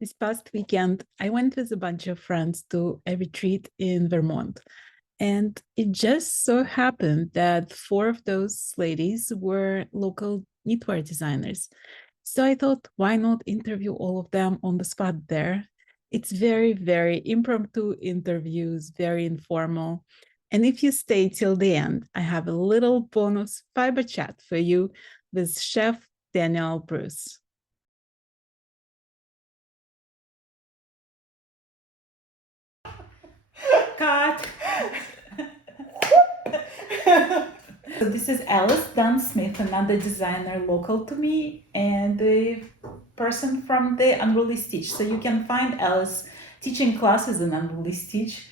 This past weekend, I went with a bunch of friends to a retreat in Vermont. And it just so happened that four of those ladies were local knitwear designers. So I thought, why not interview all of them on the spot there? It's very, very impromptu interviews, very informal. And if you stay till the end, I have a little bonus fiber chat for you with Chef Daniel Bruce. Cut. So this is Alice Dunn Smith, another designer local to me, and the person from the Unruly Stitch. So you can find Alice teaching classes in Unruly Stitch,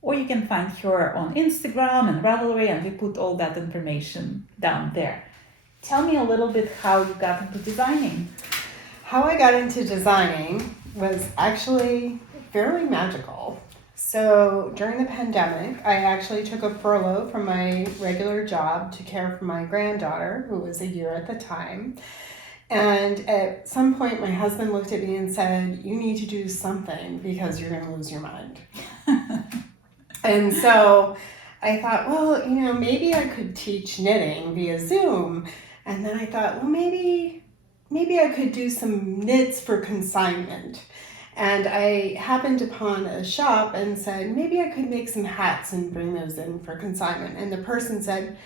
or you can find her on Instagram and Ravelry, and we put all that information down there. Tell me a little bit how you got into designing. How I got into designing was actually fairly magical. So during the pandemic, I actually took a furlough from my regular job to care for my granddaughter, who was a year at the time. And at some point, my husband looked at me and said, "You need to do something because you're going to lose your mind." And so I thought, well, maybe I could teach knitting via Zoom. And then I thought, well, maybe I could do some knits for consignment. And I happened upon a shop and said, maybe I could make some hats and bring those in for consignment. And the person said,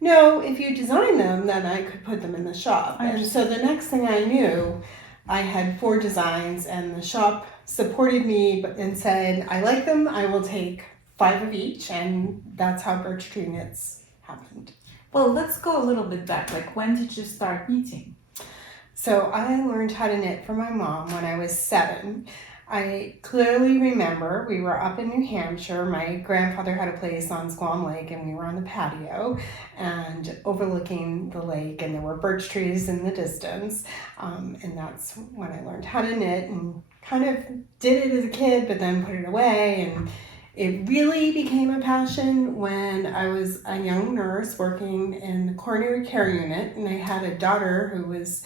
no, if you design them, then I could put them in the shop. And so the next thing I knew, I had 4 designs, and the shop supported me and said, I like them, I will take 5 of each. And that's how Birch Tree Knits happened. Well, let's go a little bit back. Like, when did you start knitting? So I learned how to knit from my mom when I was 7. I clearly remember we were up in New Hampshire. My grandfather had a place on Squam Lake, and we were on the patio and overlooking the lake, and there were birch trees in the distance. And that's when I learned how to knit and kind of did it as a kid, but then put it away. And it really became a passion when I was a young nurse working in the coronary care unit, and I had a daughter who was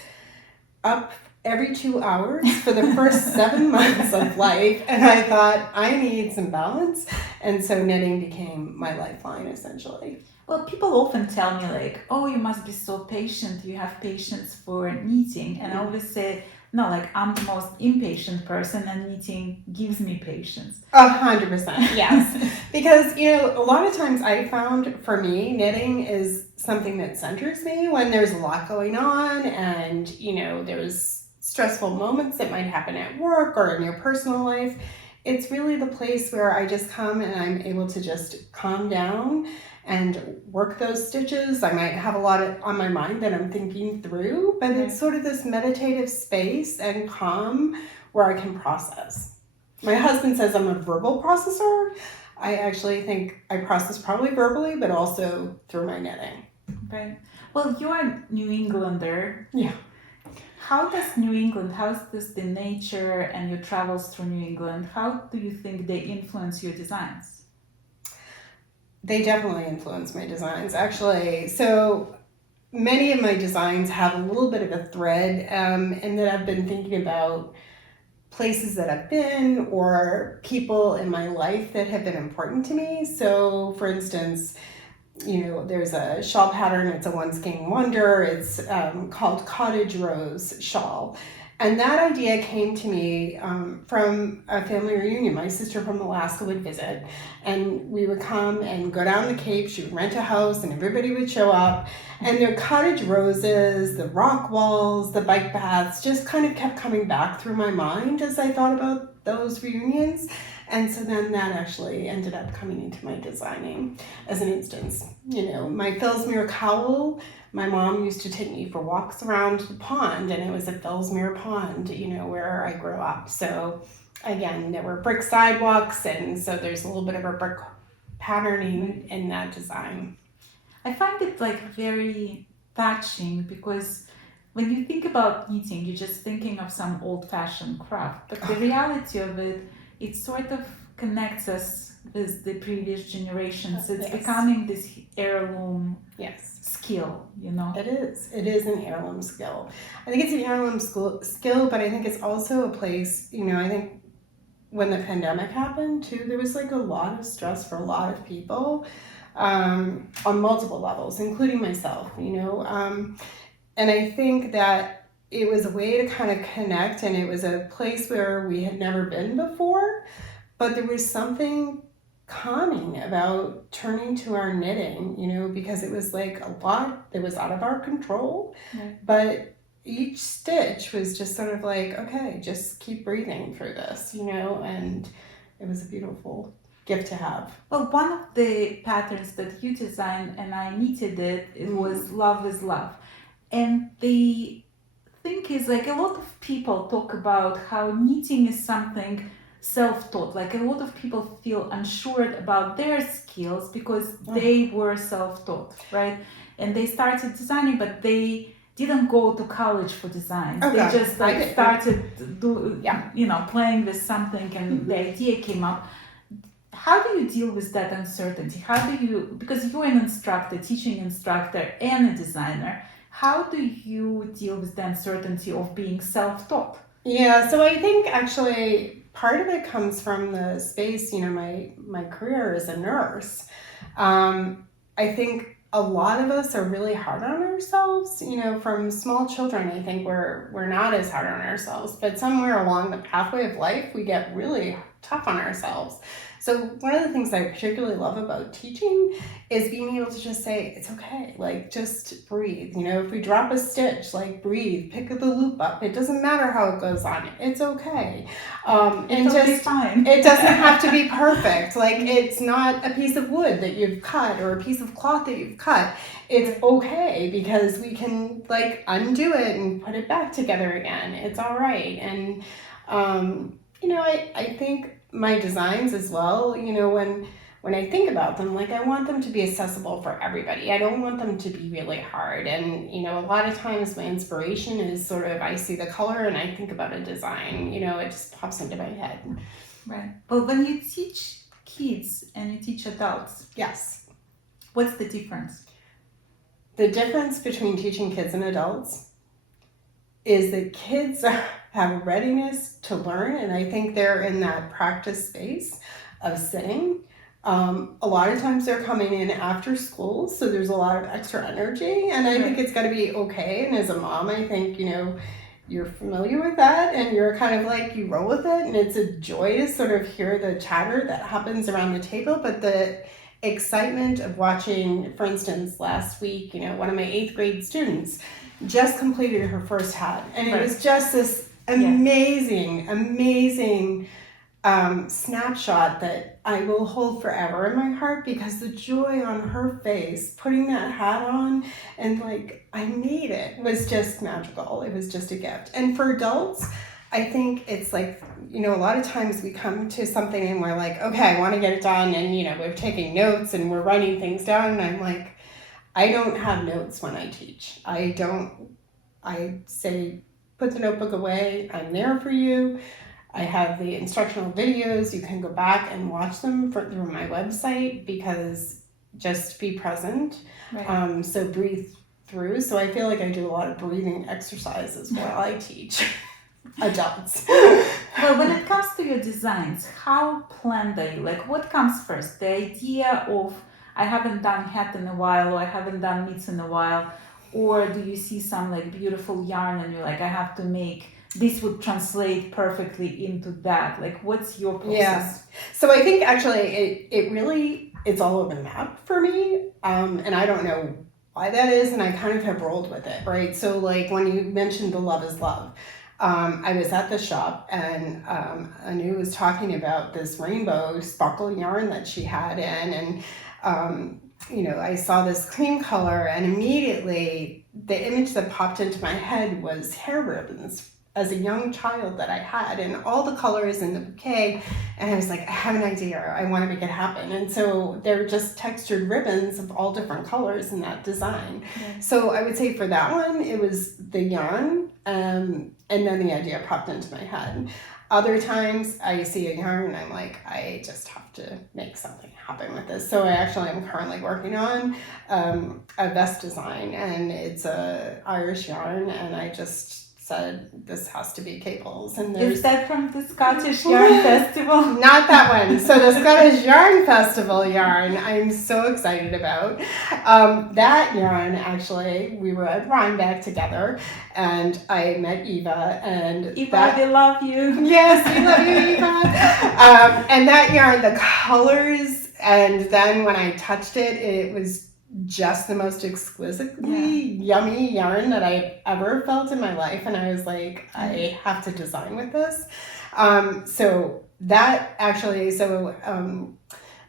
up every 2 hours for the first 7 months of life, and I thought, I need some balance, and so knitting became my lifeline, essentially. Well, people often tell me like, oh, you must be so patient, you have patience for knitting, and I always say, no, like, I'm the most impatient person, and knitting gives me patience. 100%, yes. Because, a lot of times I found, for me, knitting is something that centers me when there's a lot going on, and, there's stressful moments that might happen at work or in your personal life. It's really the place where I just come and I'm able to just calm down and work those stitches. I might have a lot on my mind that I'm thinking through, but it's sort of this meditative space and calm where I can process. My husband says I'm a verbal processor. I actually think I process probably verbally, but also through my knitting. Right. Well, you're a New Englander. Yeah. How does the nature and your travels through New England, how do you think they influence your designs? They definitely influence my designs, actually. So many of my designs have a little bit of a thread, and that I've been thinking about places that I've been or people in my life that have been important to me. So, for instance, there's a shawl pattern. It's a one skein wonder. It's called Cottage Rose Shawl. And that idea came to me from a family reunion. My sister from Alaska would visit, and we would come and go down the Cape. She would rent a house, and everybody would show up. And their cottage roses, the rock walls, the bike paths just kind of kept coming back through my mind as I thought about those reunions. And so then that actually ended up coming into my designing. As an instance, my Fellsmere cowl, my mom used to take me for walks around the pond, and it was a Fellsmere pond, where I grew up. So again, there were brick sidewalks, and so there's a little bit of a brick patterning in that design. I find it like very touching because when you think about knitting, you're just thinking of some old-fashioned craft, but the reality of it, it's sort of connects us with the previous generations. It's Yes. becoming this heirloom Yes. skill, you know. It is. It is an heirloom skill. I think it's an heirloom skill, but I think it's also a place, I think when the pandemic happened too, there was like a lot of stress for a lot of people on multiple levels, including myself, and I think that it was a way to kind of connect, and it was a place where we had never been before, but there was something calming about turning to our knitting, because it was like a lot that was out of our control, but each stitch was just sort of like, okay, just keep breathing through this, and it was a beautiful gift to have. Well, one of the patterns that you designed and I knitted it was Love is Love. And the thing is, like, a lot of people talk about how knitting is something self-taught. Like, a lot of people feel unsure about their skills because they were self-taught, right? And they started designing, but they didn't go to college for design. Okay. They just started playing with something, and the idea came up. How do you deal with that uncertainty? Because you're an instructor, teaching instructor, and a designer, how do you deal with the uncertainty of being self-taught? Yeah, so I think actually part of it comes from the space, my career as a nurse. I think a lot of us are really hard on ourselves, from small children. I think we're not as hard on ourselves, but somewhere along the pathway of life, we get really tough on ourselves. So one of the things I particularly love about teaching is being able to just say, it's okay, like just breathe. If we drop a stitch, like breathe, pick the loop up. It doesn't matter how it goes on, it's okay. And just fine. It doesn't have to be perfect. Like it's not a piece of wood that you've cut or a piece of cloth that you've cut. It's okay because we can like undo it and put it back together again. It's all right. And I think my designs as well, when I think about them, like I want them to be accessible for everybody. I don't want them to be really hard. And, a lot of times my inspiration is sort of, I see the color and I think about a design, it just pops into my head. Right. But when you teach kids and you teach adults. Yes. What's the difference? The difference between teaching kids and adults is that kids have a readiness to learn, and I think they're in that practice space of sitting. A lot of times they're coming in after school, so there's a lot of extra energy, and I think it's got to be okay. And as a mom, I think, you're familiar with that, and you're kind of like, you roll with it, and it's a joy to sort of hear the chatter that happens around the table, but the excitement of watching, for instance, last week, one of my 8th grade students just completed her first hat, and it was just this amazing snapshot that I will hold forever in my heart, because the joy on her face putting that hat on and like I made it was just magical. It was just a gift. And for adults, I think it's like, a lot of times we come to something and we're like, okay, I want to get it done, and we're taking notes and we're writing things down, and I'm like, I don't have notes when I teach. I say, put the notebook away. I'm there for you. I have the instructional videos. You can go back and watch them through my website, because just be present. Right. So breathe through. So I feel like I do a lot of breathing exercises while I teach adults. Well, when it comes to your designs, how planned are you? Like, what comes first? The idea of, I haven't done hat in a while, or I haven't done knits in a while, or do you see some like beautiful yarn and you're like, I have to make, this would translate perfectly into that? Like, what's your process? Yeah. So I think actually it really, it's all over the map for me. And I don't know why that is. And I kind of have rolled with it, right? So like when you mentioned the Love is Love, I was at the shop, and Anu was talking about this rainbow sparkle yarn that she had in, and I saw this cream color, and immediately the image that popped into my head was hair ribbons as a young child that I had, and all the colors in the bouquet. And I was like, I have an idea. I want to make it happen. And so they're just textured ribbons of all different colors in that design. Yeah. So I would say for that one, it was the yarn And then the idea popped into my head. Other times I see a yarn and I'm like, I just have to make something happen with this. So I actually am currently working on a vest design, and it's a Irish yarn, and I just said this has to be cables. And Is that from the Scottish Yarn Festival? Not that one. So the Scottish Yarn Festival yarn I'm so excited about. That yarn, actually, we were at Rhinebeck together, and I met Eva, and Eva, we love you. Yes, we love you, Eva. And that yarn, the colors, and then when I touched it, it was just the most exquisitely yummy yarn that I've ever felt in my life. And I was like, I have to design with this. So that actually,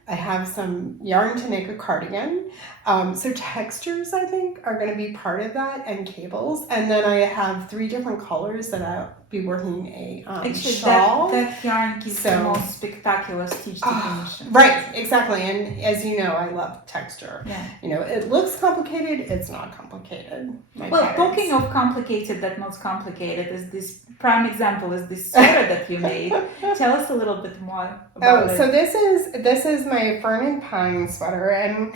I have some yarn to make a cardigan. So textures, I think, are going to be part of that, and cables. And then I have 3 different colors that I'll be working a shawl. That yarn gives the most spectacular stitch definition. Right, exactly. And as you know, I love texture. Yeah. You know, it looks complicated. It's not complicated. Talking of complicated, that most complicated is this prime example is this sweater that you made. Tell us a little bit more about it. So this is my fern and pine sweater, and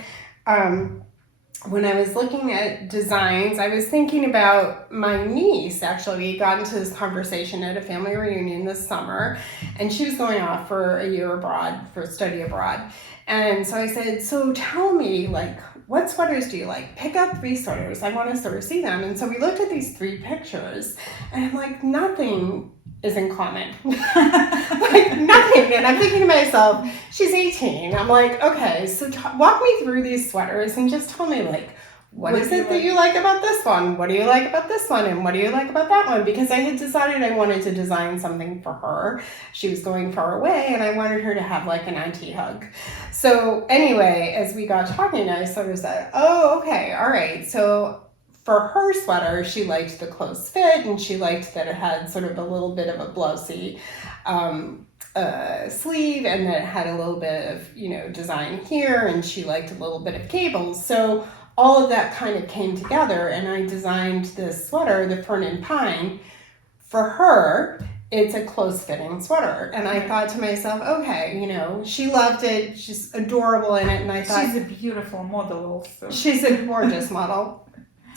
when I was looking at designs, I was thinking about my niece. Actually, we got into this conversation at a family reunion this summer, and she was going off for a year abroad, for study abroad. And so I said, so tell me, like, what sweaters do you like? Pick out 3 sweaters. I want to sort of see them. And so we looked at these 3 pictures, and I'm like, nothing is in common. Like nothing. And I'm thinking to myself, she's 18. I'm like, okay, so walk me through these sweaters and just tell me, like, what is it that you like about this one? What do you like about this one? And what do you like about that one? Because I had decided I wanted to design something for her. She was going far away, and I wanted her to have like an auntie hug. So anyway, as we got talking, I sort of said, oh, okay, all right. So for her sweater, she liked the close fit, and she liked that it had sort of a little bit of a blousey sleeve, and that it had a little bit of, you know, design here, and she liked a little bit of cables. So all of that kind of came together, and I designed this sweater, the Fern and Pine. For her, it's a close-fitting sweater. And I thought to myself, okay, you know, she loved it. She's adorable in it. And I thought, she's a beautiful model also. She's a gorgeous model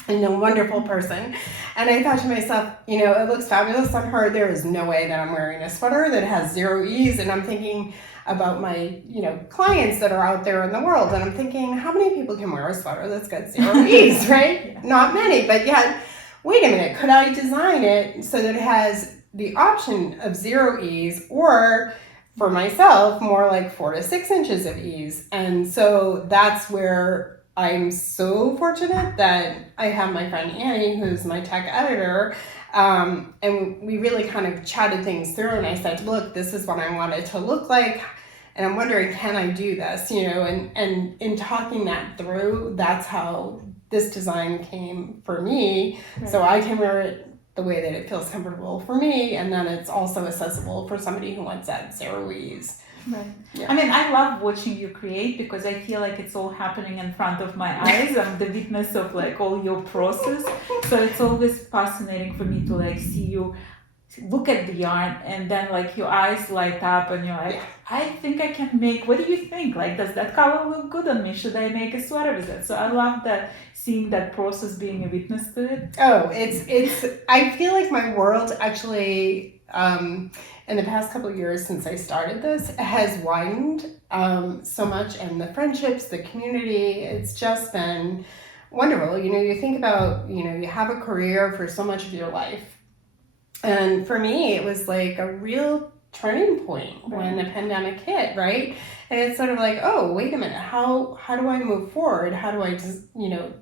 and a wonderful person. And I thought to myself, you know, it looks fabulous on her. There is no way that I'm wearing a sweater that has 0 ease. And I'm thinking about my, you know, clients that are out there in the world. And I'm thinking, how many people can wear a sweater that's got 0 ease, right? Not many. But yet, wait a minute, could I design it so that it has the option of 0 ease, or for myself, more like 4 to 6 inches of ease? And so that's where I'm so fortunate that I have my friend Annie, who's my tech editor, and we really kind of chatted things through, and I said, look, this is what I want it to look like, and I'm wondering, can I do this, you know, and in talking that through, that's how this design came for me. Right. So I can wear it the way that it feels comfortable for me, and then it's also accessible for somebody who wants that 0 ease. Right. Yeah. I mean, I love watching you create because I feel like it's all happening in front of my eyes. I'm the witness of like all your process. So it's always fascinating for me to like see you look at the yarn and then like your eyes light up and you're like, I think I can make, what do you think? Like, does that color look good on me? Should I make a sweater with it? So I love that, seeing that process, being a witness to it. Oh, it's, I feel like my world actually, in the past couple of years since I started this, has widened so much, and the friendships, the community, it's just been wonderful. You know, you think about, you know, you have a career for so much of your life. And for me, it was like a real turning point when the pandemic hit, right? And it's sort of like, oh, wait a minute, how do I move forward? How do I just, you know,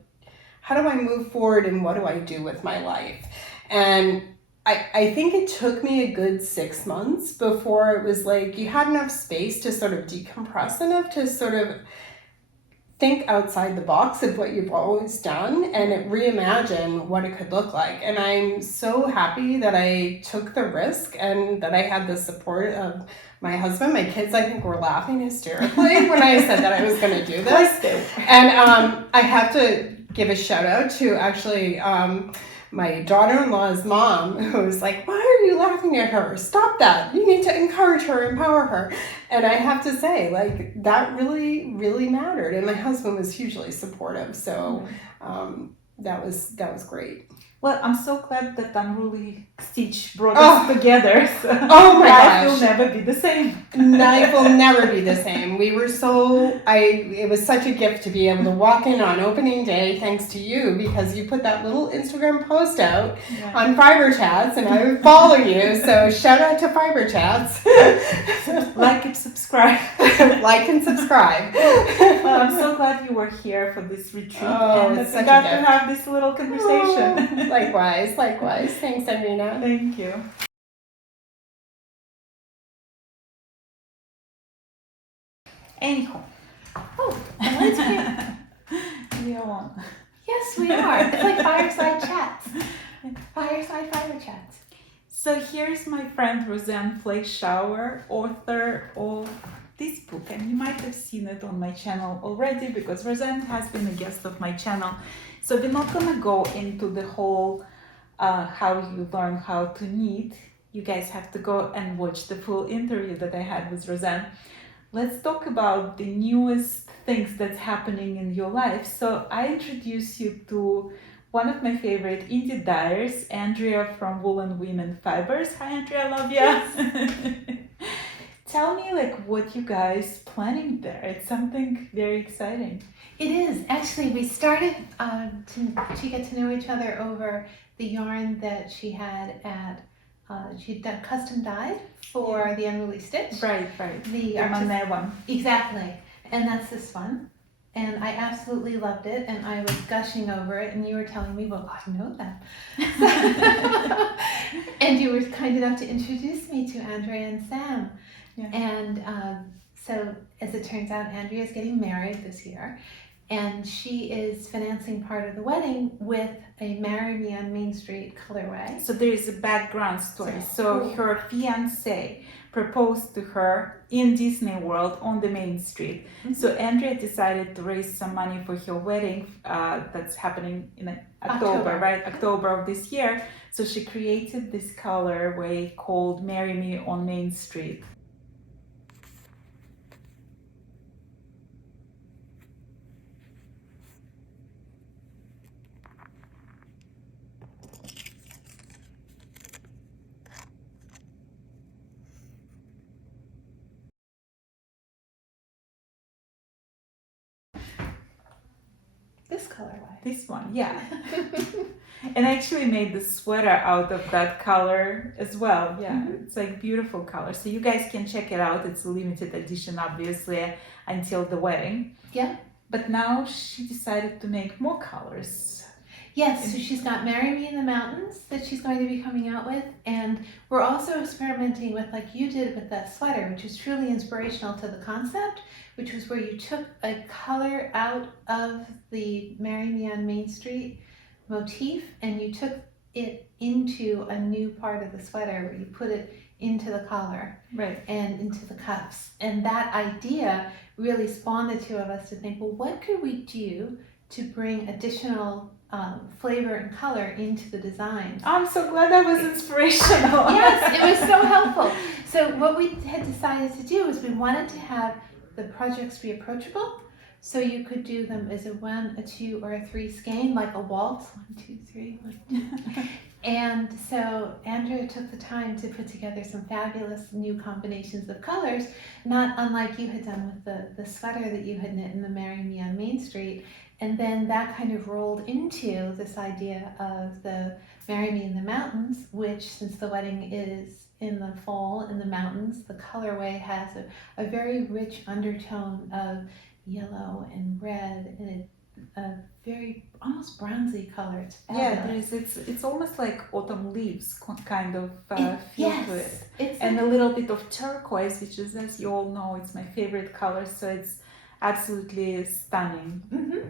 how do I move forward, and what do I do with my life? And I think it took me a good 6 months before it was like you had enough space to sort of decompress enough to sort of think outside the box of what you've always done and reimagine what it could look like. And I'm so happy that I took the risk and that I had the support of my husband. My kids, I think, were laughing hysterically when I said that I was going to do this. And I have to give a shout out to actually my daughter-in-law's mom, who was like, why are you laughing at her? Stop that. You need to encourage her, empower her. And I have to say, like, that really, really mattered. And my husband was hugely supportive. So that was great. Well, I'm so glad that Unruly Stitch brought us together. So oh my life gosh. will never be the same. Life will never be the same. We were it was such a gift to be able to walk in on opening day thanks to you, because you put that little Instagram post out on Fiberchats, and I would follow you. So shout out to Fiberchats. Like and subscribe. Like and subscribe. Well, I'm so glad you were here for this retreat, and that we got to have this little conversation. Likewise. Thanks, Irina. Thank you. Anyhow. Let's hear. We are on. Yes, we are. It's like fireside chats. Fireside Fiberchats. So here's my friend Roseanne Fleischauer, author of this book, and you might have seen it on my channel already because Roseanne has been a guest of my channel. So we're not gonna go into the whole how you learn how to knit. You guys have to go and watch the full interview that I had with Roseanne. Let's talk about the newest things that's happening in your life. So I introduce you to one of my favorite indie dyers, Andrea from Woolen Women Fibers. Hi Andrea, love you. Tell me what you guys planning there. It's something very exciting. It is. Actually, we started to get to know each other over the yarn that she had at, she'd done custom dyed for the Unruly Stitch. Right. The Monet one. Exactly. And that's this one. And I absolutely loved it, and I was gushing over it, and you were telling me, well, I know that. And you were kind enough to introduce me to Andrea and Sam. Yeah. And so, as it turns out, Andrea is getting married this year, and she is financing part of the wedding with a Marry Me on Main Street colorway. So there is a background story. So cool. her fiancé proposed to her in Disney World on the main street. Mm-hmm. So Andrea decided to raise some money for her wedding that's happening in October, right? October of this year. So she created this colorway called Marry Me on Main Street. This colorway. This one, yeah. And I actually made the sweater out of that color as well. Yeah, Mm-hmm. It's like beautiful color. So you guys can check it out. It's a limited edition, obviously, until the wedding. Yeah. But now she decided to make more colors. Yes, so she's got Marry Me in the Mountains that she's going to be coming out with, and we're also experimenting with, like you did with that sweater, which is truly inspirational to the concept, which was where you took a color out of the Marry Me on Main Street motif and you took it into a new part of the sweater where you put it into the collar, right, and into the cuffs. And that idea really spawned the two of us to think, well, what could we do to bring additional flavor and color into the design? I'm so glad that was inspirational. Yes, it was so helpful. So what we had decided to do is we wanted to have the projects be approachable, so you could do them as a 1, a 2, or a 3 skein, like a waltz, 1, 2, 3, 1, 2. And so Andrea took the time to put together some fabulous new combinations of colors, not unlike you had done with the sweater that you had knit in the Marry Me on Main Street. And then that kind of rolled into this idea of the Marry Me in the Mountains, which, since the wedding is in the fall in the mountains, the colorway has a very rich undertone of yellow and red, and a very almost bronzy color. It's fabulous. Yeah, it's almost like autumn leaves kind of feel to it. And a little bit of turquoise, which is, as you all know, it's my favorite color, so it's absolutely stunning. Mm-hmm.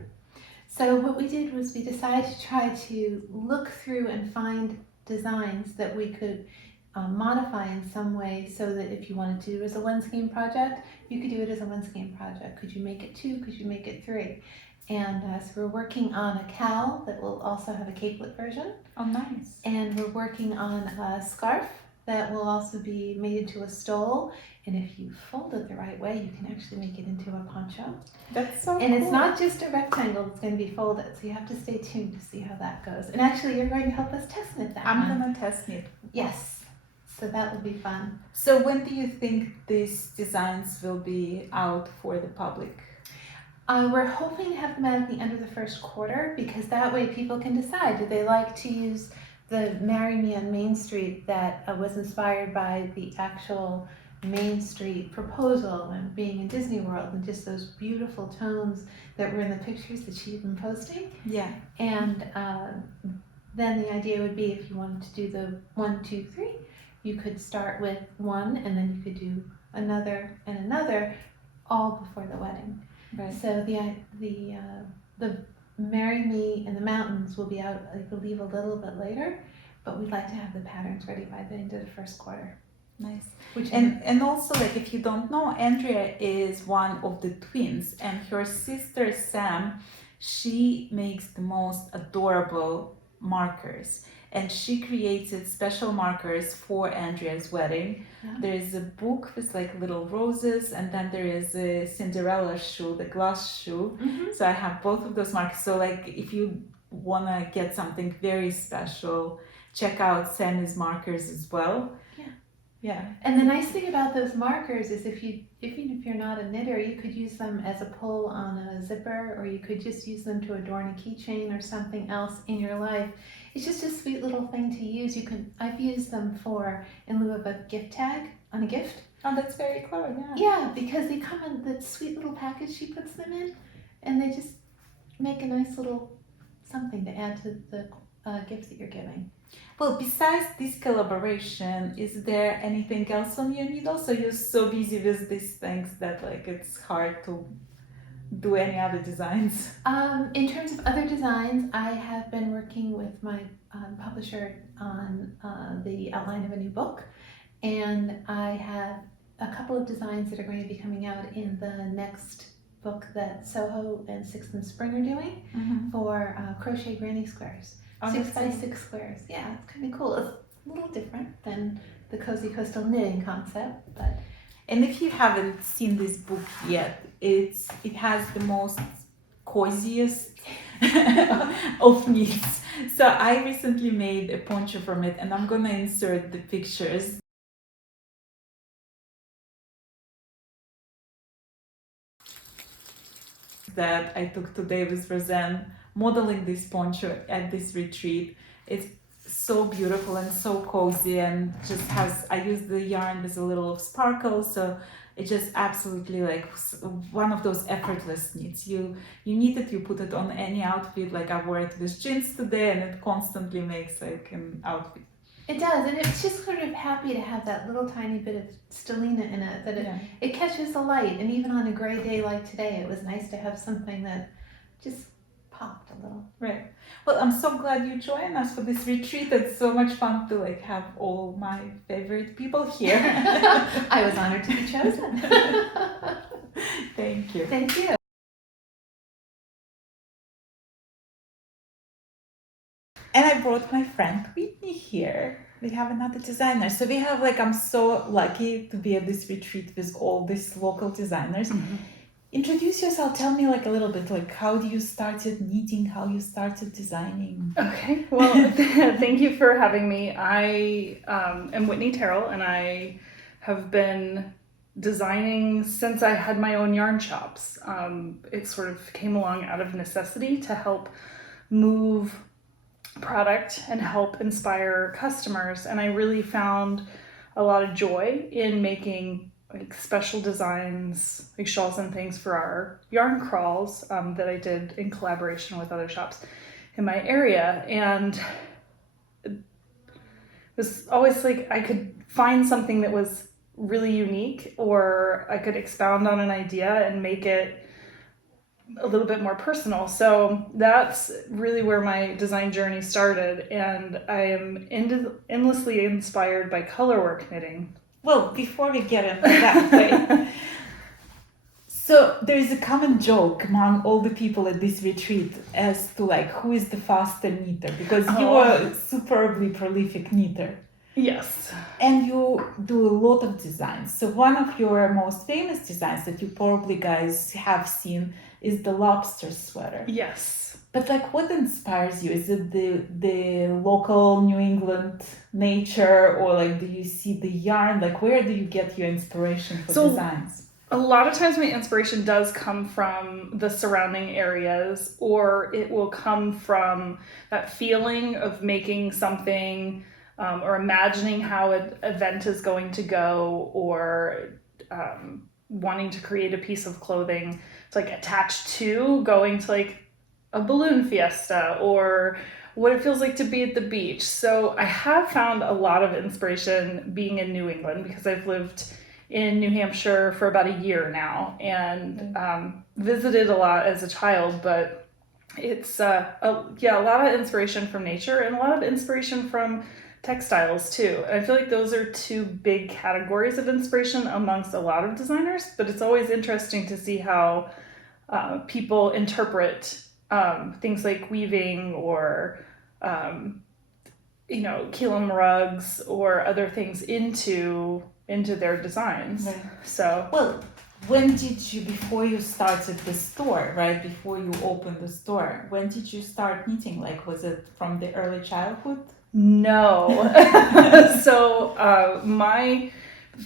So what we did was we decided to try to look through and find designs that we could modify in some way, so that if you wanted to do it as a 1 skein project, you could do it as a 1 skein project. Could you make it 2? Could you make it 3? And so we're working on a cowl that will also have a capelet version. Oh, nice. And we're working on a scarf that will also be made into a stole. And if you fold it the right way, you can actually make it into a poncho. That's so And cool. it's not just a rectangle that's going to be folded, so you have to stay tuned to see how that goes. And actually, you're going to help us test knit that I'm one. gonna test knit. Yes, so that will be fun. So when do you think these designs will be out for the public? We're hoping to have them out at the end of the first quarter, because that way people can decide, do they like to use the Marry Me on Main Street that was inspired by the actual Main Street proposal and being in Disney World, and just those beautiful tones that were in the pictures that she'd been posting. Yeah. And then the idea would be, if you wanted to do the 1, 2, 3, you could start with one, and then you could do another and another, all before the wedding. Right. So the Marry Me in the Mountains will be out, I believe, a little bit later, but we'd like to have the patterns ready by the end of the first quarter. Nice. Which And also, like, if you don't know, Andrea is one of the twins, and her sister Sam, she makes the most adorable markers, and she created special markers for Andrea's wedding. Yeah. There is a book with like little roses, and then there is a Cinderella shoe, the glass shoe. Mhm. So I have both of those markers. So like, if you wanna get something very special, check out Sammy's markers as well. Yeah. And the nice thing about those markers is even if you're not a knitter, you could use them as a pull on a zipper, or you could just use them to adorn a keychain or something else in your life. It's just a sweet little thing to use. I've used them in lieu of a gift tag on a gift. Oh, that's very clever, yeah. Yeah, because they come in that sweet little package she puts them in, and they just make a nice little something to add to the gift that you're giving. Well, besides this collaboration, is there anything else on your needle? So you're so busy with these things that like it's hard to do any other designs. In terms of other designs, I have been working with my publisher on the outline of a new book, and I have a couple of designs that are going to be coming out in the next book that Soho and Sixth and Spring are doing for crochet granny squares. Oh, 6 by 6 squares. Yeah, it's kind of cool. It's a little different than the cozy coastal knitting concept, but. And if you haven't seen this book yet, it has the most coziest of knits. So I recently made a poncho from it, and I'm gonna insert the pictures. That I took today with Roseanne, modeling this poncho at this retreat. It's so beautiful and so cozy, and just I used the yarn with a little of sparkle, so it just absolutely like one of those effortless knits. You knit it, you put it on any outfit. Like I wore it with jeans today, and it constantly makes like an outfit. It does, and it's just sort of happy to have that little tiny bit of stellina in it, that it catches the light, and even on a gray day like today, it was nice to have something that just popped a little. Right. Well, I'm so glad you joined us for this retreat. It's so much fun to like have all my favorite people here. I was honored to be chosen. Thank you. Thank you. And I brought my friend Whitney here. We have another designer. So we have like, I'm so lucky to be at this retreat with all these local designers. Mm-hmm. Introduce yourself. Tell me like a little bit, like how you started knitting, how you started designing. Okay, well, thank you for having me. I am Whitney Terrell, and I have been designing since I had my own yarn shops. It sort of came along out of necessity to help move product and help inspire customers, and I really found a lot of joy in making like special designs, like shawls and things for our yarn crawls that I did in collaboration with other shops in my area. And it was always like I could find something that was really unique, or I could expound on an idea and make it a little bit more personal. So that's really where my design journey started, and I am endlessly inspired by colorwork knitting. Well, before we get into that, so So there is a common joke among all the people at this retreat as to like who is the faster knitter, because you are a superbly prolific knitter. Yes. And you do a lot of designs. So one of your most famous designs that you probably guys have seen is the lobster sweater. Yes. But like, what inspires you? Is it the local New England nature, or like do you see the yarn? Like, where do you get your inspiration for designs? A lot of times my inspiration does come from the surrounding areas, or it will come from that feeling of making something or imagining how an event is going to go, or wanting to create a piece of clothing to like attach to going to like a balloon fiesta or what it feels like to be at the beach. So I have found a lot of inspiration being in New England because I've lived in New Hampshire for about a year now and visited a lot as a child, but it's a lot of inspiration from nature and a lot of inspiration from textiles too. And I feel like those are two big categories of inspiration amongst a lot of designers, but it's always interesting to see how people interpret things like weaving or kilim rugs or other things into their designs. Right. So well, when did you, before you started the store, right, before you opened the store, when did you start knitting? Like, was it from the early childhood? No. So my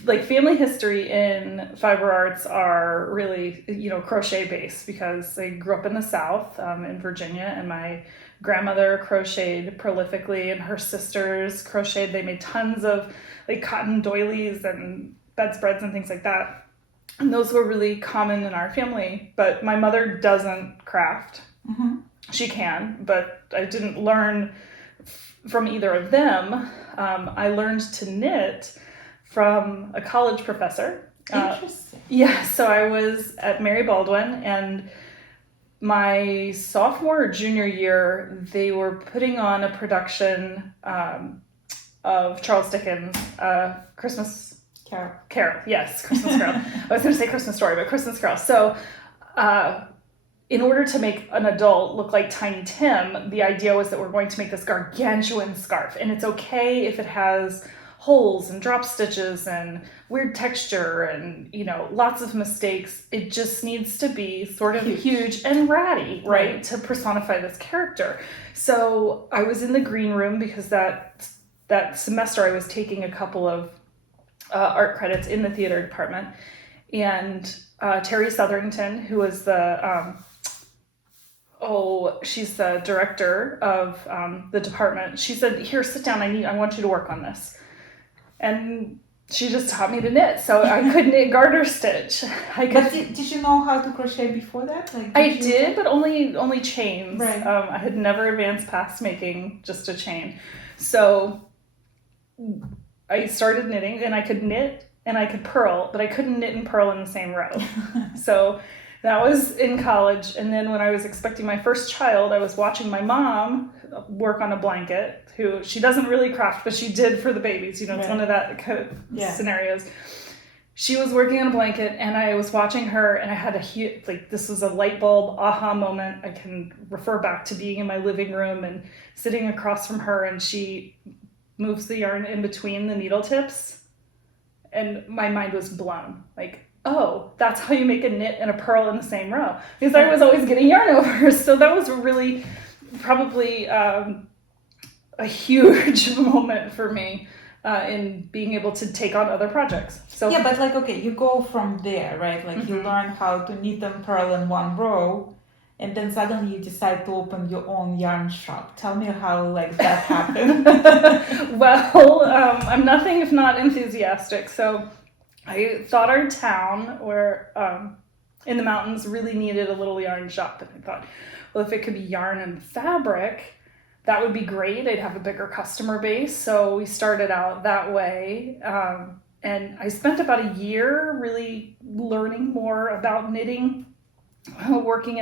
family history in fiber arts are really, crochet based because I grew up in the South in Virginia, and my grandmother crocheted prolifically and her sisters crocheted. They made tons of like cotton doilies and bedspreads and things like that. And those were really common in our family, but my mother doesn't craft. Mm-hmm. She can, but I didn't learn from either of them. I learned to knit from a college professor. Interesting. So I was at Mary Baldwin, and my sophomore or junior year, they were putting on a production of Charles Dickens' Christmas Carol. Yes, Christmas Carol. I was going to say Christmas Story, but Christmas Carol. So in order to make an adult look like Tiny Tim, the idea was that we're going to make this gargantuan scarf. And it's okay if it has holes and drop stitches and weird texture and, lots of mistakes. It just needs to be sort of huge and ratty, right? To personify this character. So I was in the green room because that semester I was taking a couple of art credits in the theater department. And Terry Southerington, who was she's the director of the department. She said, "Here, sit down. I want you to work on this." And she just taught me to knit. So I could knit garter stitch. But did you know how to crochet before that? Like, I did, but only chains. Right. I had never advanced past making just a chain. So I started knitting, and I could knit and I could purl, but I couldn't knit and purl in the same row. So that was in college. And then when I was expecting my first child, I was watching my mom work on a blanket, who she doesn't really craft, but she did for the babies. It's one of that kind of scenarios. She was working on a blanket, and I was watching her, and I had this was a light bulb aha moment. I can refer back to being in my living room and sitting across from her, and she moves the yarn in between the needle tips. And my mind was blown. Like, oh, that's how you make a knit and a purl in the same row. Because I was always getting yarn over. So that was really probably a huge moment for me in being able to take on other projects. So yeah, but you go from there, right? Like you learn how to knit and purl in one row, and then suddenly you decide to open your own yarn shop. Tell me how that happened. Well, I'm nothing if not enthusiastic. So I thought our town, where in the mountains, really needed a little yarn shop. And I thought, well, if it could be yarn and fabric, that would be great. I'd have a bigger customer base. So we started out that way. And I spent about a year really learning more about knitting, working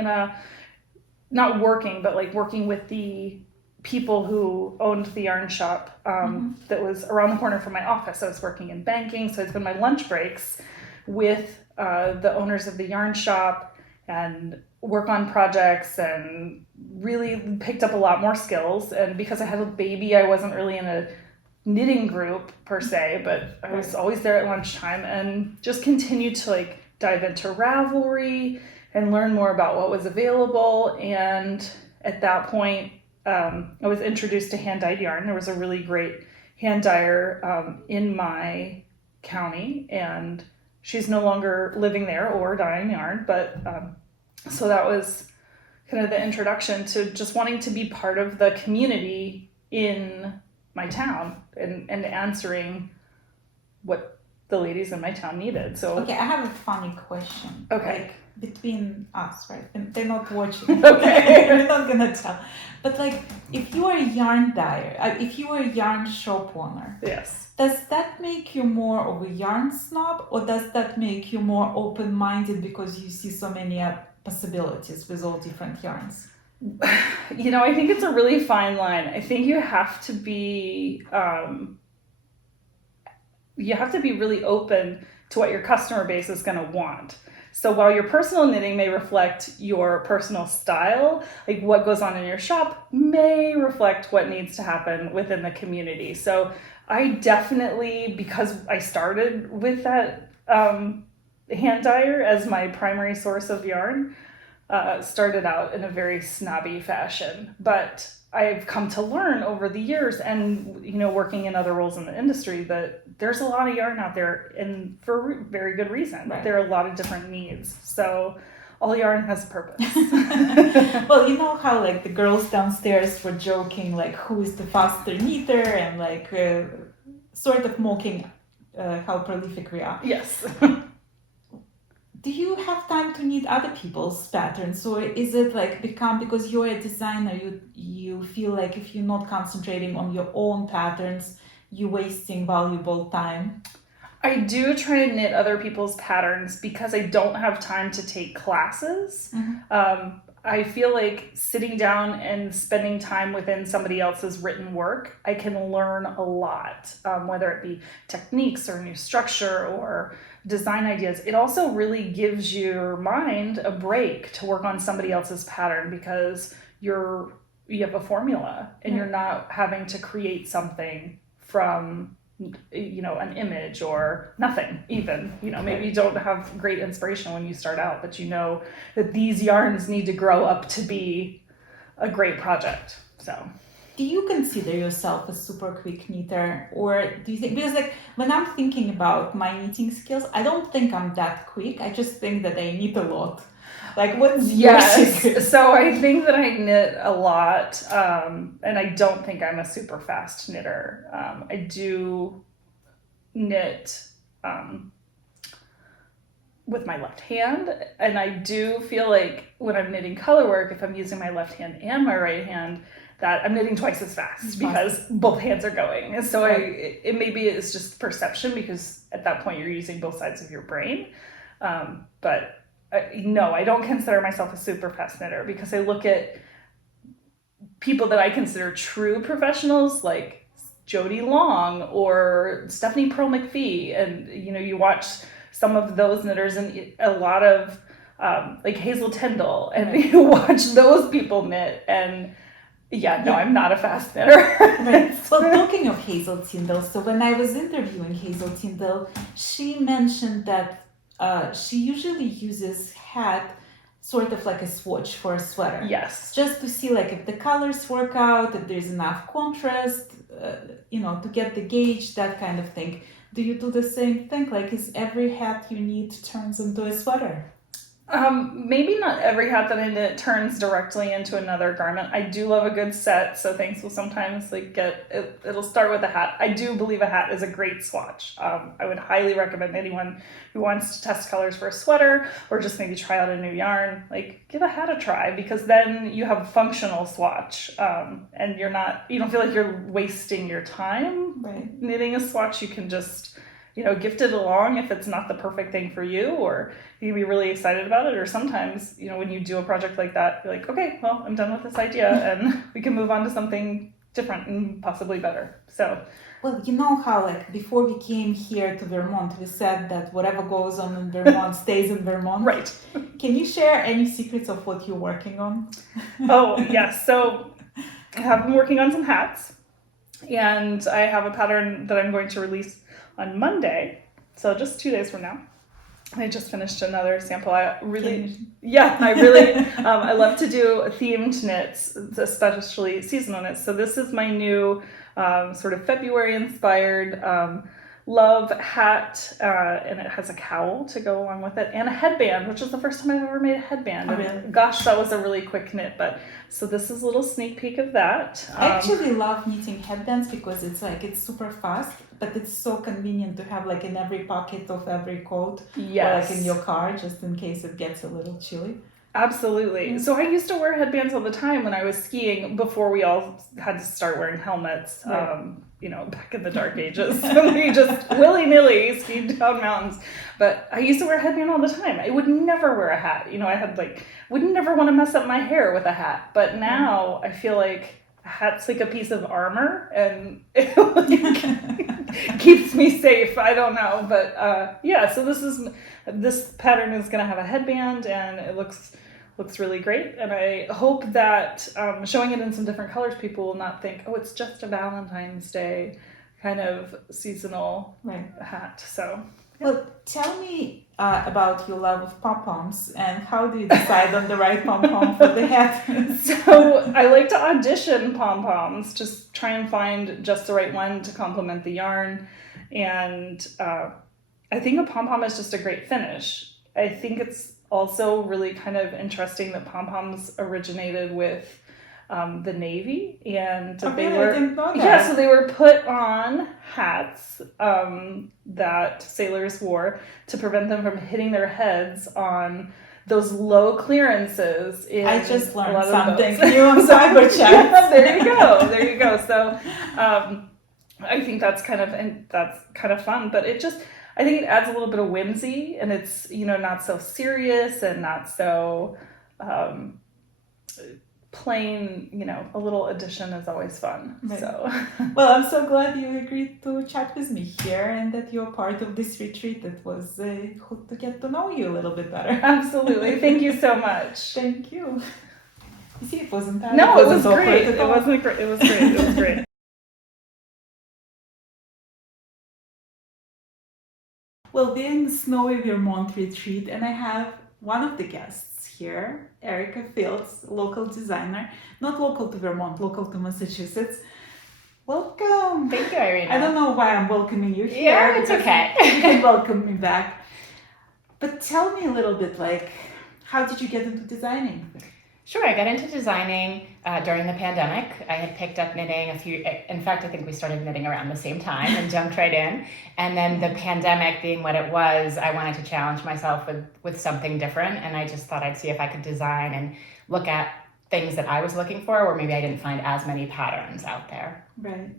working with the people who owned the yarn shop that was around the corner from my office. I was working in banking, so I'd spend my lunch breaks with the owners of the yarn shop and work on projects, and really picked up a lot more skills. And because I had a baby, I wasn't really in a knitting group per se, but I was always there at lunchtime, and just continued to like dive into Ravelry and learn more about what was available. And at that point, I was introduced to hand dyed yarn. There was a really great hand dyer in my county, and she's no longer living there or dyeing yarn, but so that was kind of the introduction to just wanting to be part of the community in my town, and answering what the ladies in my town needed. So Okay, I have a funny question. Okay. Like between us, right? And they're not watching. Okay. We're not gonna tell. But like, if you are a yarn dyer, if you are a yarn shop owner, yes. does that make you more of a yarn snob, or does that make you more open-minded because you see so many possibilities with all different yarns? You know, I think it's a really fine line. I think you have to be really open to what your customer base is going to want. So while your personal knitting may reflect your personal style, like what goes on in your shop may reflect what needs to happen within the community. So I definitely, because I started with that hand dyer as my primary source of yarn, started out in a very snobby fashion. But I've come to learn over the years, and you know, working in other roles in the industry, that there's a lot of yarn out there, and for very good reason. Right. There are a lot of different needs. So all yarn has a purpose. Well, you know how like the girls downstairs were joking like who is the faster knitter, and like sort of mocking how prolific we are. Yes. Do you have time to knit other people's patterns, or is it like become, because you're a designer, you feel like if you're not concentrating on your own patterns, you're wasting valuable time? I do try to knit other people's patterns because I don't have time to take classes. Mm-hmm. I feel like sitting down and spending time within somebody else's written work, I can learn a lot, whether it be techniques or new structure or design ideas. It also really gives your mind a break to work on somebody else's pattern, because you have a formula, and you're not having to create something from, you know, an image or nothing even. You know, maybe you don't have great inspiration when you start out, but you know that these yarns need to grow up to be a great project. So Do you consider yourself a super quick knitter, or do you think, because like when I'm thinking about my knitting skills, I don't think I'm that quick. I just think that I knit a lot. Like, what's your secret? So I think that I knit a lot, and I don't think I'm a super fast knitter. I do knit with my left hand, and I do feel like when I'm knitting color work, if I'm using my left hand and my right hand, that I'm knitting twice as fast because both hands are going. And so it maybe it's just perception, because at that point you're using both sides of your brain. But no, I don't consider myself a super fast knitter, because I look at people that I consider true professionals, like Jody Long or Stephanie Pearl McPhee, and you know, you watch some of those knitters, and a lot of like Hazel Tyndall, and you watch those people knit, and I'm not a fast knitter. Right. Well, talking of Hazel Tyndall, so when I was interviewing Hazel Tyndall, she mentioned that she usually uses hat sort of like a swatch for a sweater. Yes. Just to see like if the colors work out, if there's enough contrast, you know, to get the gauge, that kind of thing. Do you do the same thing? Like, is every hat you knit turns into a sweater? Maybe not every hat that I knit turns directly into another garment. I do love a good set, so things will sometimes like it'll start with a hat. I do believe a hat is a great swatch. I would highly recommend anyone who wants to test colors for a sweater, or just maybe try out a new yarn, like give a hat a try, because then you have a functional swatch, and you don't feel like you're wasting your time knitting a swatch. You can just, you know, gift it along if it's not the perfect thing for you, or you can be really excited about it. Or sometimes, you know, when you do a project like that, you're like, okay, well, I'm done with this idea, and we can move on to something different and possibly better. So Well, you know how, like, before we came here to Vermont, we said that whatever goes on in Vermont stays in Vermont. right. Can you share any secrets of what you're working on? Oh, yes. So I have been working on some hats, and I have a pattern that I'm going to release on Monday. So just 2 days from now. I just finished another sample. I really I love to do themed knits, especially seasonal knits. So this is my new sort of February inspired love hat, and it has a cowl to go along with it, and a headband, which is the first time I've ever made a headband. Oh, really? Gosh, that was a really quick knit, but so this is a little sneak peek of that. I actually love knitting headbands because it's super fast, but it's so convenient to have like in every pocket of every coat, Yes. or like in your car, just in case it gets a little chilly. Absolutely. So I used to wear headbands all the time when I was skiing before we all had to start wearing helmets, Right. back in the dark ages when we just willy-nilly skied down mountains. But I used to wear a headband all the time. I would never wear a hat. I had would never want to mess up my hair with a hat. But now I feel like a hat's like a piece of armor and it keeps me safe. I don't know. But so this pattern is going to have a headband and it looks really great, and I hope that showing it in some different colors, people will not think, oh, it's just a Valentine's Day kind of seasonal hat. So, Well, tell me about your love of pom-poms and how do you decide on the right pom-pom for the hat? So I like to audition pom-poms, just try and find just the right one to complement the yarn, and I think a pom-pom is just a great finish. I think it's also really kind of interesting that pom-poms originated with the Navy, and I didn't know that. so they were put on hats that sailors wore to prevent them from hitting their heads on those low clearances. I just a lot learned of something boats. new on Fiberchats. Yeah, there you go. So I think that's kind of fun, but I think it adds a little bit of whimsy, and it's not so serious and not so plain. A little addition is always fun. Right. So Well, I'm so glad you agreed to chat with me here and that you're part of this retreat. It was good to get to know you a little bit better. absolutely, thank you so much. Thank you. You see, it wasn't that. No, it was wasn't awkward great. at It all. wasn't great. It was great. It was great. Well, we're in the snowy Vermont retreat, and I have one of the guests here, Erica Fields, local designer, not local to Vermont, local to Massachusetts. Welcome. Thank you, Irina. I don't know why I'm welcoming you here. Yeah, it's because okay. You can welcome me back. But tell me a little bit, how did you get into designing? Sure, I got into designing during the pandemic. I had picked up knitting in fact, I think we started knitting around the same time and jumped right in. And then the pandemic being what it was, I wanted to challenge myself with something different. And I just thought I'd see if I could design and look at things that I was looking for, or maybe I didn't find as many patterns out there. Right.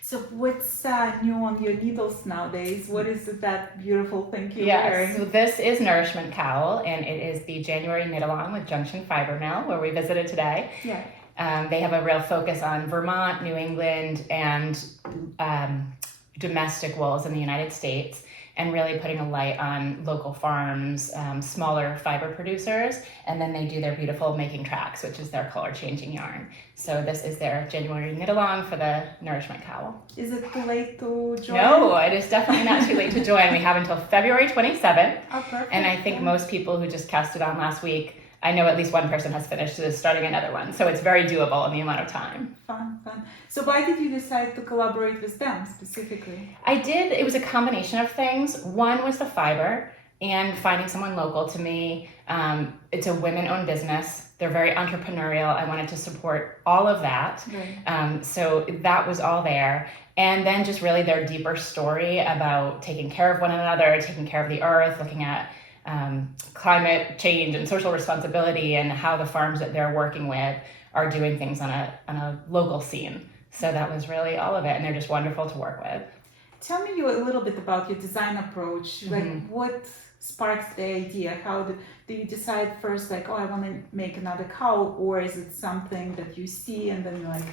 So what's new on your needles nowadays? What is that beautiful thing you're wearing? So this is Nourishment Cowl, and it is the January knit along with Junction Fiber Mill, where we visited today. Yeah. They have a real focus on Vermont, New England, and domestic wools in the United States, and really putting a light on local farms, smaller fiber producers, and then they do their beautiful making tracks, which is their color changing yarn. So this is their January knit along for the Nourishment Cowl. Is it too late to join? No, it is definitely not too late to join. We have until February 27th, Oh, perfect. and I think most people who just cast it on last week, I know at least one person has finished it, is starting another one. So it's very doable in the amount of time. Fun. So why did you decide to collaborate with them specifically? I did. It was a combination of things. One was the fiber and finding someone local to me. It's a women-owned business. They're very entrepreneurial. I wanted to support all of that. Right. So that was all there. And then just really their deeper story about taking care of one another, taking care of the earth, looking at climate change and social responsibility, and how the farms that they're working with are doing things on a local scene. So that was really all of it, and they're just wonderful to work with. Tell me a little bit about your design approach. Like, what sparks the idea? How do you decide first, I want to make another cowl, or is it something that you see and then you're like,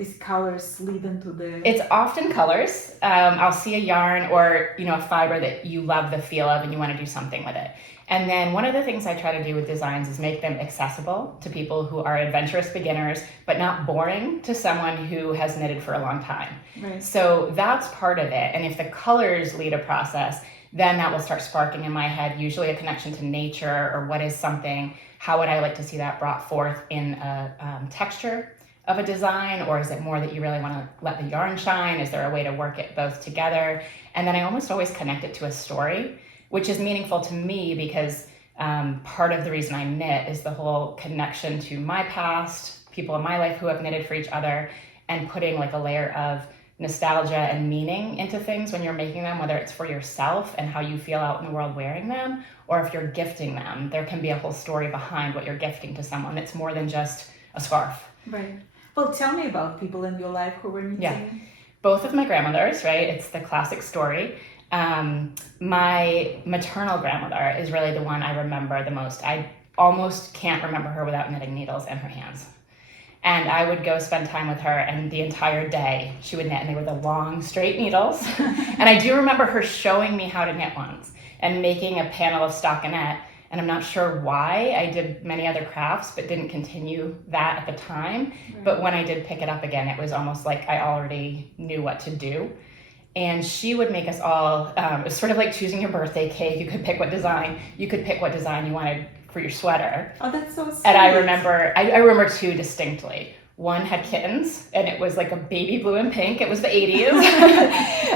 these colors lead into the... It's often colors. I'll see a yarn or, a fiber that you love the feel of and you want to do something with it. And then one of the things I try to do with designs is make them accessible to people who are adventurous beginners, but not boring to someone who has knitted for a long time. Right. So that's part of it. And if the colors lead a process, then that will start sparking in my head, usually a connection to nature or what is something, how would I like to see that brought forth in a texture of a design, or is it more that you really want to let the yarn shine? Is there a way to work it both together? And then I almost always connect it to a story, which is meaningful to me because part of the reason I knit is the whole connection to my past, people in my life who have knitted for each other, and putting like a layer of nostalgia and meaning into things when you're making them, whether it's for yourself and how you feel out in the world wearing them, or if you're gifting them. There can be a whole story behind what you're gifting to someone. It's more than just a scarf. Right. Well, tell me about people in your life who were knitting. Yeah. Both of my grandmothers, right? It's the classic story. My maternal grandmother is really the one I remember the most. I almost can't remember her without knitting needles in her hands. And I would go spend time with her, and the entire day she would knit, and they were the long, straight needles. And I do remember her showing me how to knit once and making a panel of stockinette. And I'm not sure why I did many other crafts, but didn't continue that at the time. Right. But when I did pick it up again, it was almost like I already knew what to do. And she would make us all, it was sort of like choosing your birthday cake. You could pick what design you wanted for your sweater. Oh, that's so sweet. And I remember two distinctly. One had kittens, and it was like a baby blue and pink. It was the 80s.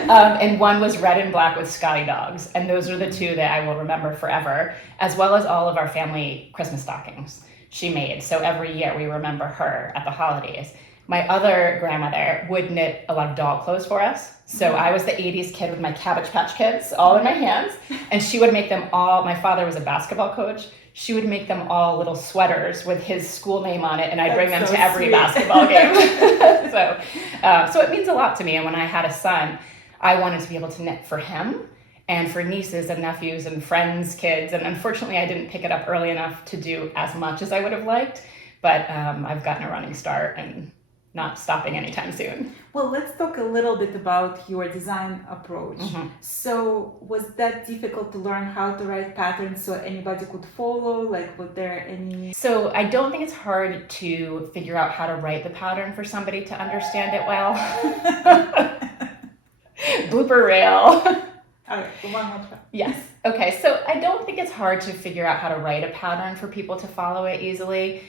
And one was red and black with Scotty dogs. And those are the two that I will remember forever, as well as all of our family Christmas stockings she made. So every year we remember her at the holidays. My other grandmother would knit a lot of doll clothes for us. So I was the 80s kid with my Cabbage Patch Kids all in my hands. And she would make them all, my father was a basketball coach. She would make them all little sweaters with his school name on it, and I'd bring them to every basketball game. So it means a lot to me. And when I had a son, I wanted to be able to knit for him and for nieces and nephews and friends' kids. And unfortunately, I didn't pick it up early enough to do as much as I would have liked. But I've gotten a running start and not stopping anytime soon. Well, let's talk a little bit about your design approach. Mm-hmm. So was that difficult to learn how to write patterns so anybody could follow? Like, was there any... So I don't think it's hard to figure out how to write the pattern for somebody to understand it well. Blooper reel. All right, one more time. Yes. Okay, so I don't think it's hard to figure out how to write a pattern for people to follow it easily.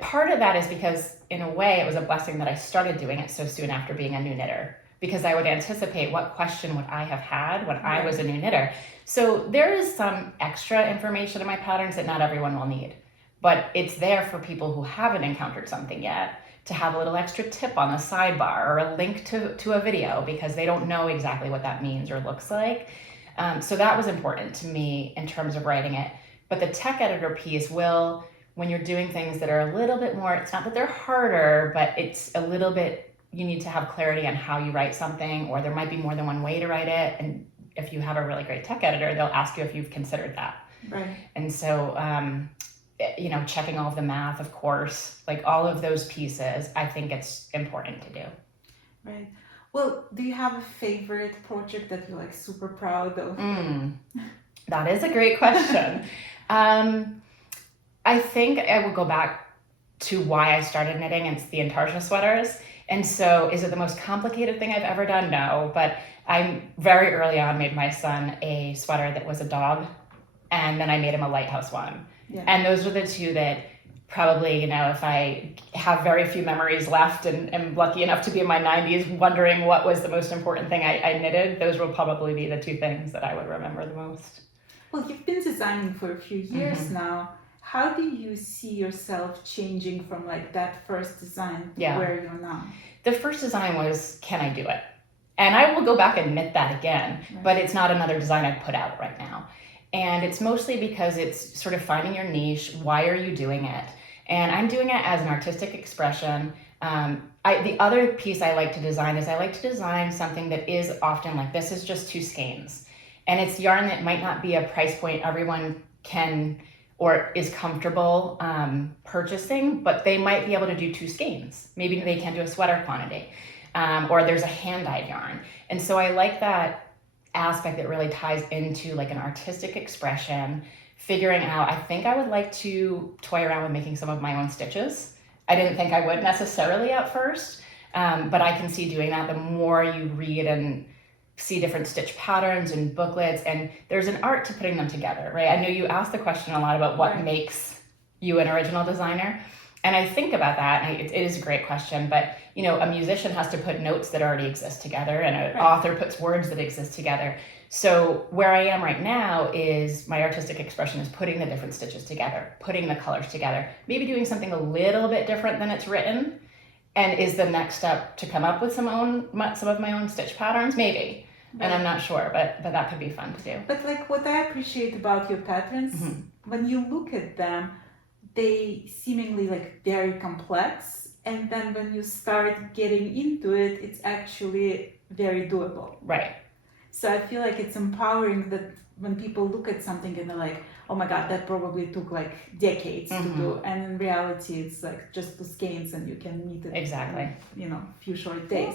Part of that is because, in a way, it was a blessing that I started doing it so soon after being a new knitter, because I would anticipate what question would I have had when I was a new knitter. So there is some extra information in my patterns that not everyone will need, but it's there for people who haven't encountered something yet to have a little extra tip on the sidebar or a link to a video because they don't know exactly what that means or looks like. So that was important to me in terms of writing it. But the tech editor piece will... when you're doing things that are a little bit more, it's not that they're harder, but it's a little bit, you need to have clarity on how you write something, or there might be more than one way to write it. And if you have a really great tech editor, they'll ask you if you've considered that. Right. And so, checking all of the math, of course, like all of those pieces, I think it's important to do. Right. Well, do you have a favorite project that you're like super proud of? That is a great question. I think I will go back to why I started knitting. It's the intarsia sweaters. And so is it the most complicated thing I've ever done? No, but I very early on made my son a sweater that was a dog. And then I made him a lighthouse one. Yeah. And those are the two that probably, if I have very few memories left and am lucky enough to be in my 90s wondering what was the most important thing I knitted, those will probably be the two things that I would remember the most. Well, you've been designing for a few years now. How do you see yourself changing from like that first design to where you're now? The first design was, can I do it? And I will go back and knit that again, but it's not another design I'd put out right now. And it's mostly because it's sort of finding your niche. Why are you doing it? And I'm doing it as an artistic expression. The other piece I like to design is I like to design something that is often like, this is just 2 skeins. And it's yarn that might not be a price point everyone can or is comfortable purchasing, but they might be able to do 2 skeins. Maybe they can do a sweater quantity, or there's a hand-dyed yarn. And so I like that aspect that really ties into like an artistic expression, figuring out, I think I would like to toy around with making some of my own stitches. I didn't think I would necessarily at first, but I can see doing that the more you read and see different stitch patterns and booklets, and there's an art to putting them together, right? I know you asked the question a lot about what makes you an original designer, and I think about that, and it is a great question, but you know, a musician has to put notes that already exist together, and an author puts words that exist together. So where I am right now is my artistic expression is putting the different stitches together, putting the colors together, maybe doing something a little bit different than it's written, and is the next step to come up with some of my own stitch patterns, maybe. And I'm not sure, but that could be fun to do. But like what I appreciate about your patterns, when you look at them, they seemingly like very complex, and then when you start getting into it, it's actually very doable. Right. So I feel like it's empowering that when people look at something and they're like, oh my God, that probably took like decades to do. And in reality, it's like just 2 skeins and you can knit it Exactly. in, a few short days.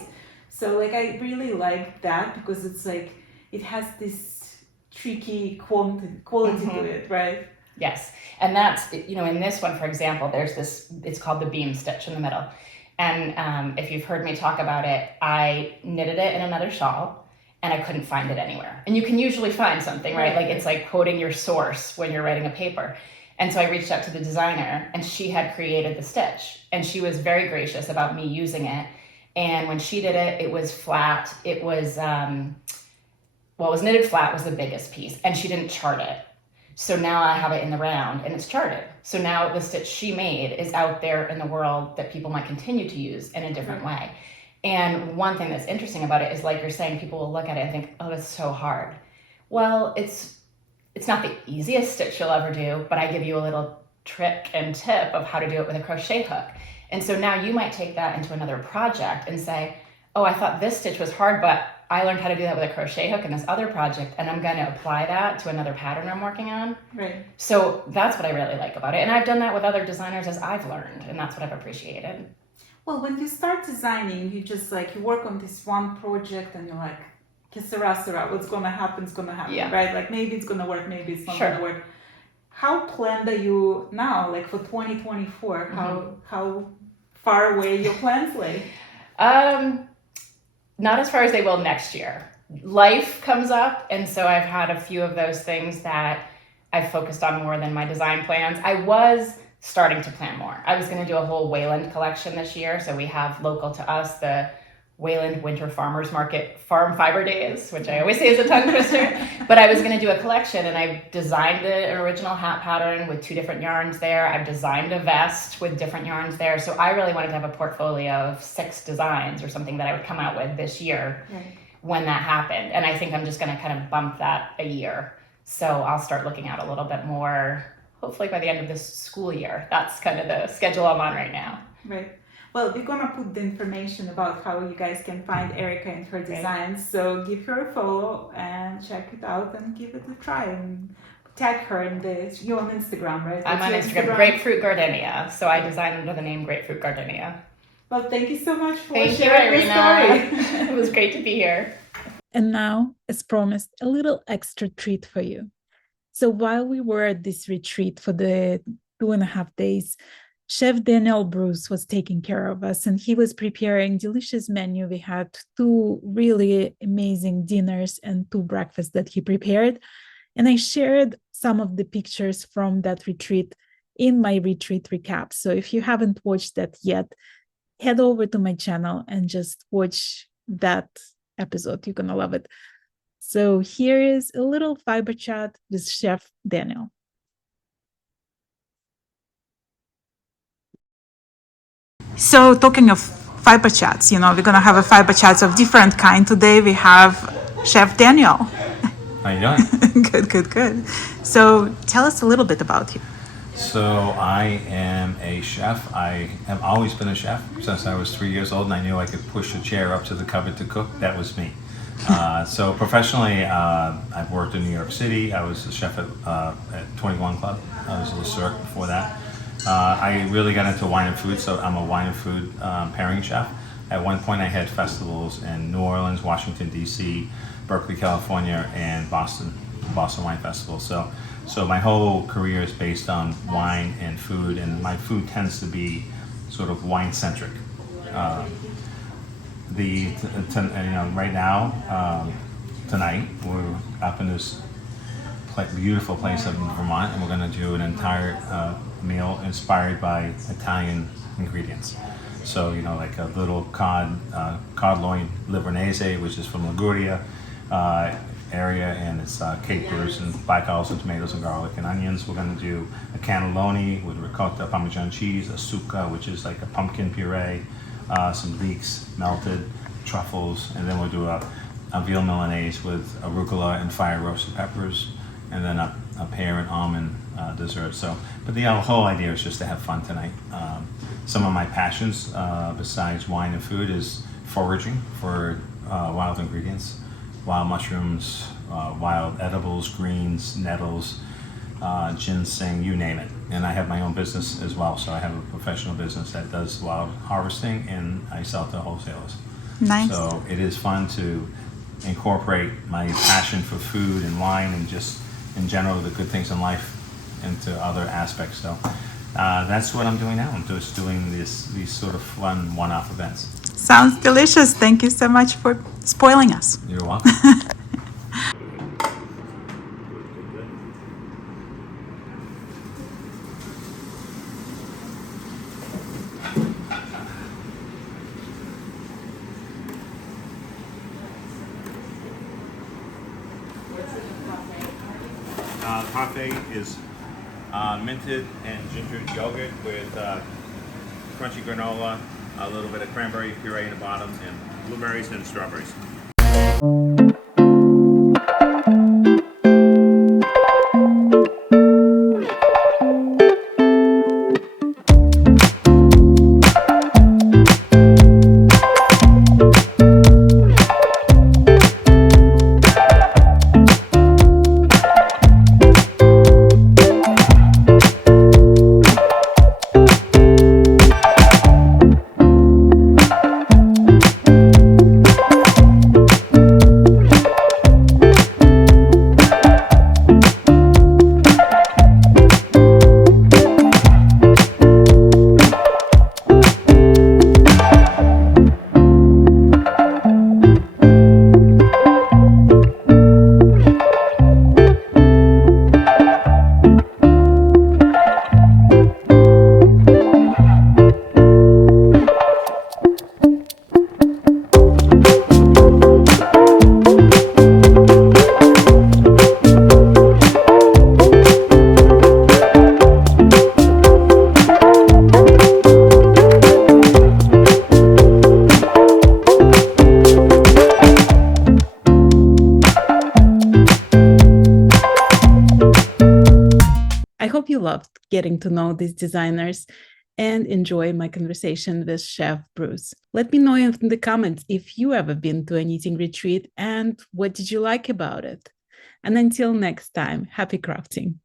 So like I really like that because it's like it has this tricky quality to it, right? Yes, and that's, you know, in this one, for example, there's this, it's called the beam stitch in the middle. And if you've heard me talk about it, I knitted it in another shawl and I couldn't find it anywhere. And you can usually find something, right? Like it's like quoting your source when you're writing a paper. And so I reached out to the designer and she had created the stitch and she was very gracious about me using it. And when she did it, it was flat. It was, it was knitted flat was the biggest piece and she didn't chart it. So now I have it in the round and it's charted. So now the stitch she made is out there in the world that people might continue to use in a different way. And one thing that's interesting about it is, like you're saying, people will look at it and think, oh, that's so hard. Well, it's not the easiest stitch you'll ever do, but I give you a little trick and tip of how to do it with a crochet hook. And so now you might take that into another project and say, oh, I thought this stitch was hard, but I learned how to do that with a crochet hook in this other project, and I'm going to apply that to another pattern I'm working on. Right. So that's what I really like about it. And I've done that with other designers as I've learned, and that's what I've appreciated. Well, when you start designing, you just like, you work on this one project and you're like, que sera, what's going to happen is going to happen, right? Like maybe it's going to work, maybe it's not going to work. How planned are you now, like for 2024? How far away your plans lay? Not as far as they will next year. Life comes up, and so I've had a few of those things that I've focused on more than my design plans. I was starting to plan more. I was going to do a whole Wayland collection this year, so we have local to us the Wayland Winter Farmers Market Farm Fiber Days, which I always say is a tongue twister, but I was going to do a collection, and I designed an original hat pattern with 2 different yarns there. I've designed a vest with different yarns there, so I really wanted to have a portfolio of 6 designs or something that I would come out with this year when that happened, and I think I'm just going to kind of bump that a year. So I'll start looking out a little bit more, hopefully by the end of this school year. That's kind of the schedule I'm on right now. Right. Well, we're gonna put the information about how you guys can find Erica and her designs. So give her a follow and check it out and give it a try and tag her in this. You're on Instagram, right? I'm on Instagram, Grapefruit Gardenia. So I designed under the name Grapefruit Gardenia. Well, thank you so much for sharing your story. It was great to be here. And now, as promised, a little extra treat for you. So while we were at this retreat for the 2.5 days, Chef Daniel Bruce was taking care of us and he was preparing delicious menu. We had 2 really amazing dinners and 2 breakfasts that he prepared. And I shared some of the pictures from that retreat in my retreat recap. So if you haven't watched that yet, head over to my channel and just watch that episode. You're going to love it. So here is a little fiber chat with Chef Daniel. So talking of fiber chats, we're going to have a fiber chats of different kind. Today we have Chef Daniel. How you doing? Good. So tell us a little bit about you. So I am a chef. I have always been a chef since I was 3 years old, and I knew I could push a chair up to the cupboard to cook. That was me. So professionally, I've worked in New York City. I was a chef at 21 Club. I was a Cirque before that. I really got into wine and food, so I'm a wine and food pairing chef. At one point, I had festivals in New Orleans, Washington, D.C., Berkeley, California, and Boston Wine Festival. So my whole career is based on wine and food, and my food tends to be sort of wine-centric. Right now, tonight, we're up in this beautiful place up in Vermont, and we're going to do an entire meal inspired by Italian ingredients. So, like a little cod loin livornese, which is from Liguria area, and it's capers and black olives and tomatoes and garlic and onions. We're going to do a cannelloni with ricotta, Parmesan cheese, a succa, which is like a pumpkin puree, some leeks, melted truffles, and then we'll do a veal milanese with arugula and fire roasted peppers, and then a pear and almond dessert. But the whole idea is just to have fun tonight. Some of my passions, besides wine and food, is foraging for wild ingredients, wild mushrooms, wild edibles, greens, nettles, ginseng, you name it. And I have my own business as well. So I have a professional business that does wild harvesting, and I sell to wholesalers. Nice. So it is fun to incorporate my passion for food and wine and just in general the good things in life into other aspects. So that's what I'm doing now. I'm just doing these sort of fun one-off events. Sounds delicious. Thank you so much for spoiling us. You're welcome. Parfait is minted and ginger yogurt with crunchy granola, a little bit of cranberry puree in the bottom, and blueberries and strawberries. I hope you loved getting to know these designers and enjoy my conversation with Chef Bruce. Let me know in the comments if you ever been to a knitting retreat and what did you like about it. And until next time, happy crafting.